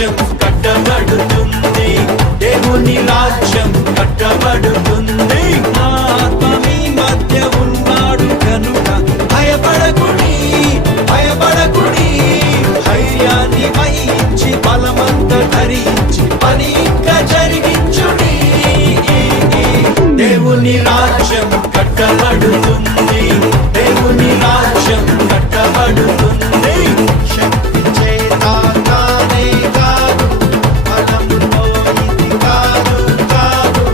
రాజ్యం కట్టబడుతుంది, దేవుని రాజ్యం కట్టబడుతుంది. ఆత్మ మీ మధ్య ఉన్నాడు కనుక భయపడకుడి, భయపడకుడి. ధైర్యాన్ని వహించి బలమంత ధరించి పని ఇంకా జరిగించుడి. దేవుని రాజ్యం కట్టబడుతుంది, దేవుని రాజ్యం కట్టబడుతుంది. శక్తి చేత కానే కాదు, బలముతో ఇది కాదు కాదు.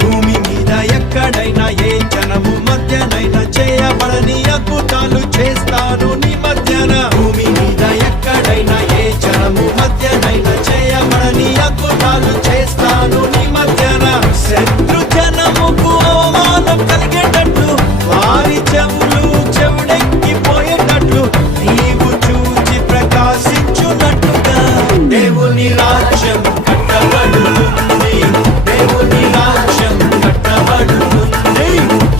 భూమి మీద ఎక్కడైనా ఏ జనము మధ్యనైనా చేయబడని అద్భుతాలు చేస్తాను నీ మధ్యన. భూమి మీద ఎక్కడైనా ఏ జనము మధ్యనైనా చేయబడని అద్భుతాలు చేస్తాను నీ మధ్యన. శత్రు జనముకు అవమానం కలిగేటట్లు వారి చెవులు చెవుడెక్కిపోయేటట్లు నీవు చూచి ప్రకాశించున్నట్టుగా దేవుని రాజ్యం కట్టబడుతుంది, దేవుని రాజ్యం కట్టబడుతుంది.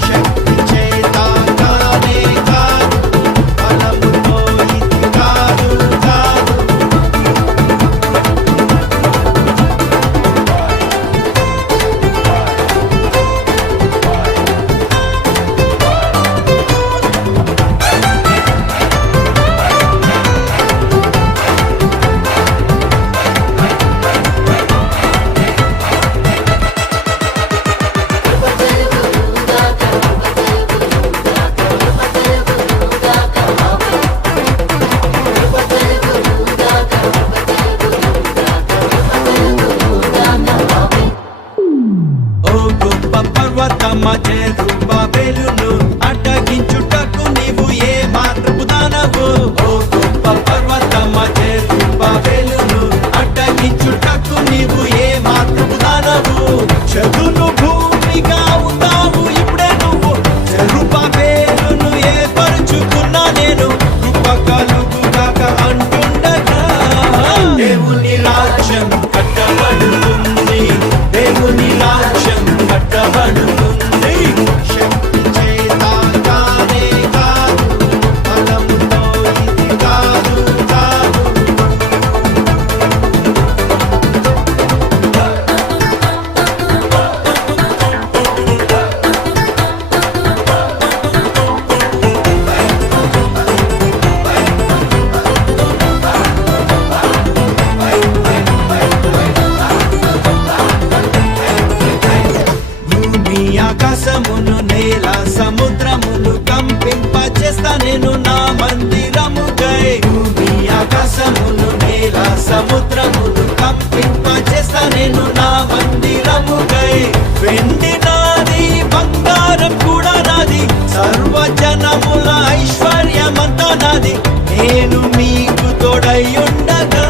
శక్తి చేత కానే కాదు, బలముతో ఇది కాదు కాదు. ఓ గొప్ప పర్వతమా జెరుబ్బాబెలును అడ్డగించుటకు నీవు ఏ మాత్రపు దానవు. ఓ గొప్ప పర్వతమా జెరుబ్బాబెలును అడ్డగించుటకు నీవు ఏ మాత్రపు దానవు. చదును భూమిగా ఉన్నావు ఇప్పుడే నువ్వు, జెరుబ్బాబెలును ఏర్పరచుకున్నా నేను. కృప కలుగుగాక అంటుండగా దేవుని రాజ్యం కట్టబడుతుంది, దేవుని రాజ్యం కట్టబడుతుంది. శక్తి చేత కానే కాదు, బలముతో ఇది కాదు కాదు. భూమి ఆకాశమును నేల సముద్రమును కంపింపచేస్తా నేను నా మందిరముకై. భూమి ఆకాశమును నేల సముద్రమును కంపింపచేస్తా నేను నా మందిరముకై. వెండి నాది, బంగారం కూడా నాది, సర్వజనముల ఐశ్వర్యమంతా నాది. నేను మీకు తోడై ఉండగా